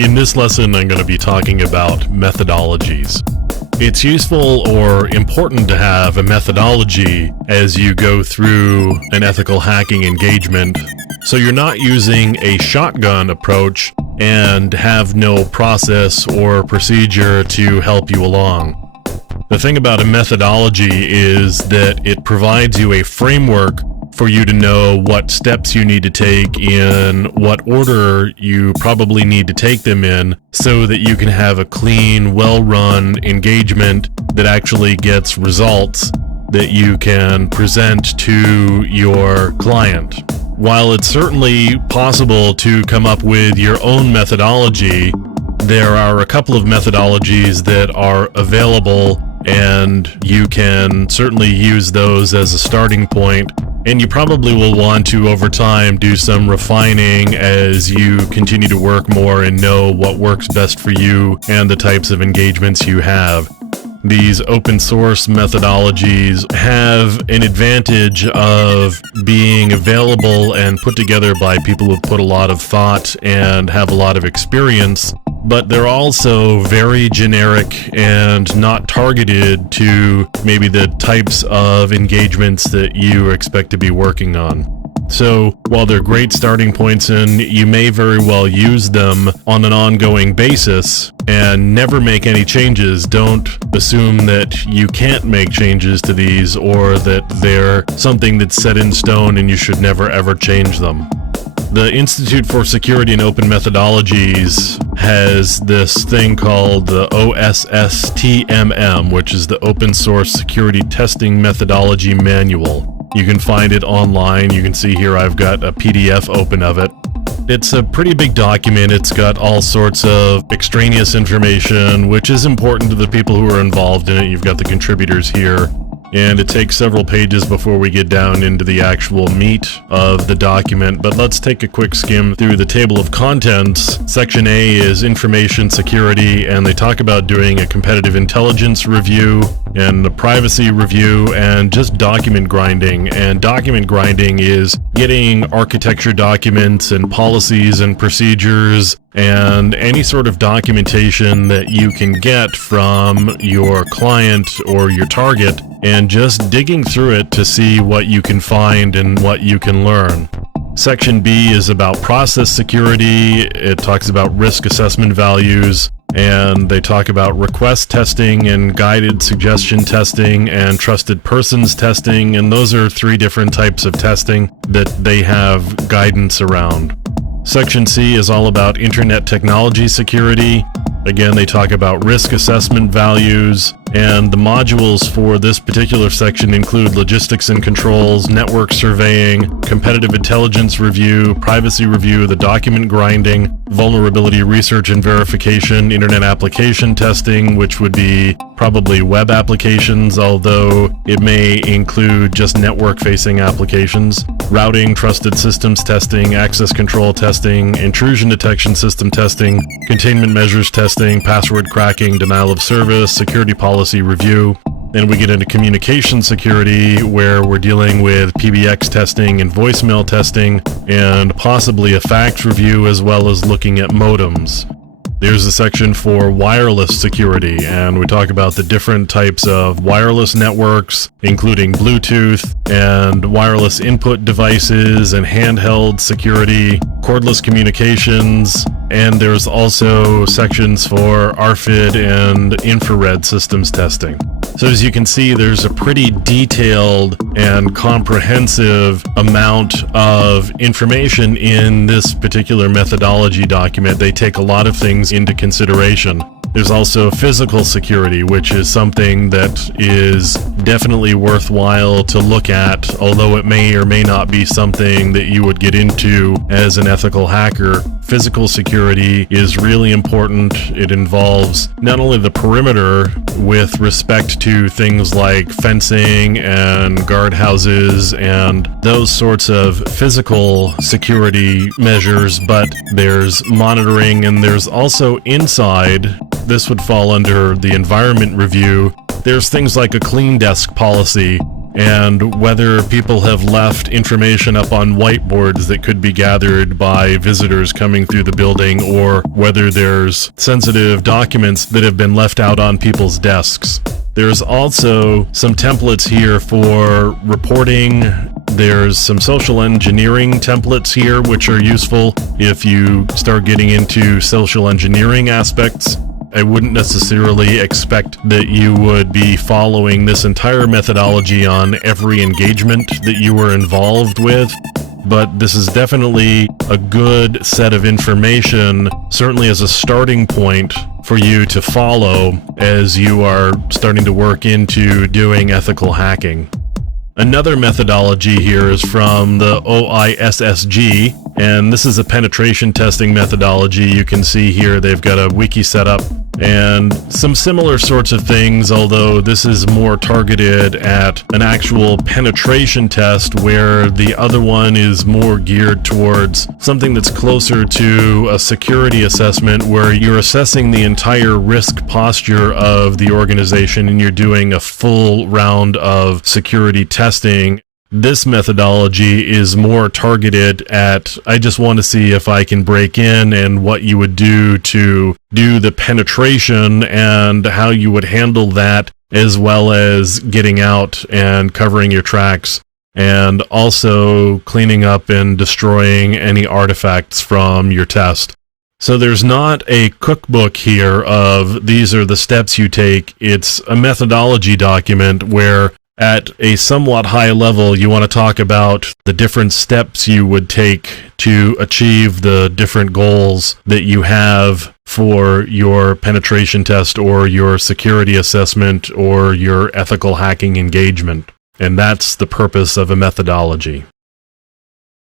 In this lesson, I'm going to be talking about methodologies. It's useful or important to have a methodology as you go through an ethical hacking engagement, so you're not using a shotgun approach and have no process or procedure to help you along. The thing about a methodology is that it provides you a framework for you to know what steps you need to take in what order you probably need to take them in so that you can have a clean, well-run engagement that actually gets results that you can present to your client. While it's certainly possible to come up with your own methodology, there are a couple of methodologies that are available, and you can certainly use those as a starting point. And you probably will want to, over time, do some refining as you continue to work more and know what works best for you and the types of engagements you have. These open source methodologies have an advantage of being available and put together by people who've put a lot of thought and have a lot of experience, but they're also very generic and not targeted to maybe the types of engagements that you expect to be working on. So while they're great starting points, and you may very well use them on an ongoing basis and never make any changes, don't assume that you can't make changes to these or that they're something that's set in stone and you should never ever change them. The Institute for Security and Open Methodologies has this thing called the OSSTMM, which is the Open Source Security Testing Methodology Manual. You can find it online. You can see here I've got a PDF open of it. It's a pretty big document. It's got all sorts of extraneous information, which is important to the people who are involved in it. You've got the contributors here. And it takes several pages before we get down into the actual meat of the document, but let's take a quick skim through the table of contents. Section A is information security, and they talk about doing a competitive intelligence review and a privacy review and just document grinding. And document grinding is getting architecture documents and policies and procedures and any sort of documentation that you can get from your client or your target, and just digging through it to see what you can find and what you can learn. Section B is about process security. It talks about risk assessment values, and they talk about request testing and guided suggestion testing and trusted persons testing, and those are three different types of testing that they have guidance around. Section C is all about internet technology security. Again, they talk about risk assessment values, and the modules for this particular section include logistics and controls, network surveying, competitive intelligence review, privacy review, the document grinding, vulnerability research and verification, internet application testing, which would be probably web applications, although it may include just network-facing applications, routing, trusted systems testing, access control testing, intrusion detection system testing, containment measures testing, password cracking, denial of service, security policy review. Then we get into communication security, where we're dealing with PBX testing and voicemail testing, and possibly a fact review, as well as looking at modems. There's a section for wireless security, and we talk about the different types of wireless networks, including Bluetooth and wireless input devices and handheld security, cordless communications, and there's also sections for RFID and infrared systems testing. So as you can see, there's a pretty detailed and comprehensive amount of information in this particular methodology document. They take a lot of things into consideration. There's also physical security, which is something that is definitely worthwhile to look at, although it may or may not be something that you would get into as an ethical hacker. Physical security is really important. It involves not only the perimeter with respect to things like fencing and guardhouses and those sorts of physical security measures, but there's monitoring, and there's also inside. This would fall under the environment review. There's things like a clean desk policy and whether people have left information up on whiteboards that could be gathered by visitors coming through the building, or whether there's sensitive documents that have been left out on people's desks. There's also some templates here for reporting. There's some social engineering templates here, which are useful if you start getting into social engineering aspects. I wouldn't necessarily expect that you would be following this entire methodology on every engagement that you were involved with, but this is definitely a good set of information, certainly as a starting point for you to follow as you are starting to work into doing ethical hacking. Another methodology here is from the OISSG, and this is a penetration testing methodology. You can see here they've got a wiki set up and some similar sorts of things, although this is more targeted at an actual penetration test, where the other one is more geared towards something that's closer to a security assessment, where you're assessing the entire risk posture of the organization and you're doing a full round of security testing. This methodology is more targeted at, I just want to see if I can break in, and what you would do to do the penetration and how you would handle that, as well as getting out and covering your tracks, and also cleaning up and destroying any artifacts from your test. So there's not a cookbook here of these are the steps you take. It's a methodology document where at a somewhat high level, you want to talk about the different steps you would take to achieve the different goals that you have for your penetration test or your security assessment or your ethical hacking engagement. And that's the purpose of a methodology.